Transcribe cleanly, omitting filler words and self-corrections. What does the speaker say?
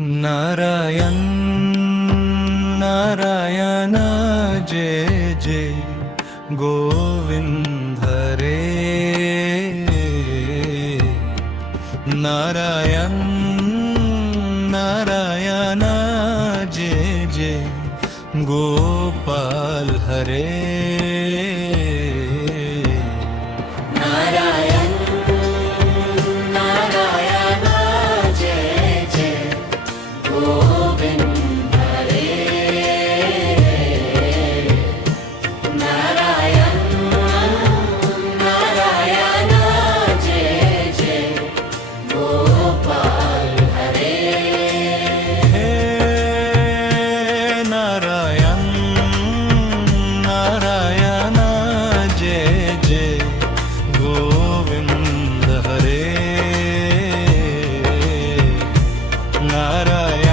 नारायण नारायण जय जय गोविंद हरे। नारायण नारायण जय जय गोपाल हरे। नारायण नारायण जय जय गोविंद हरे। नारायण नारायण जय जय गोपाल हरे। हे नारायण नारायण जय जय गोविंद हरे। नारायण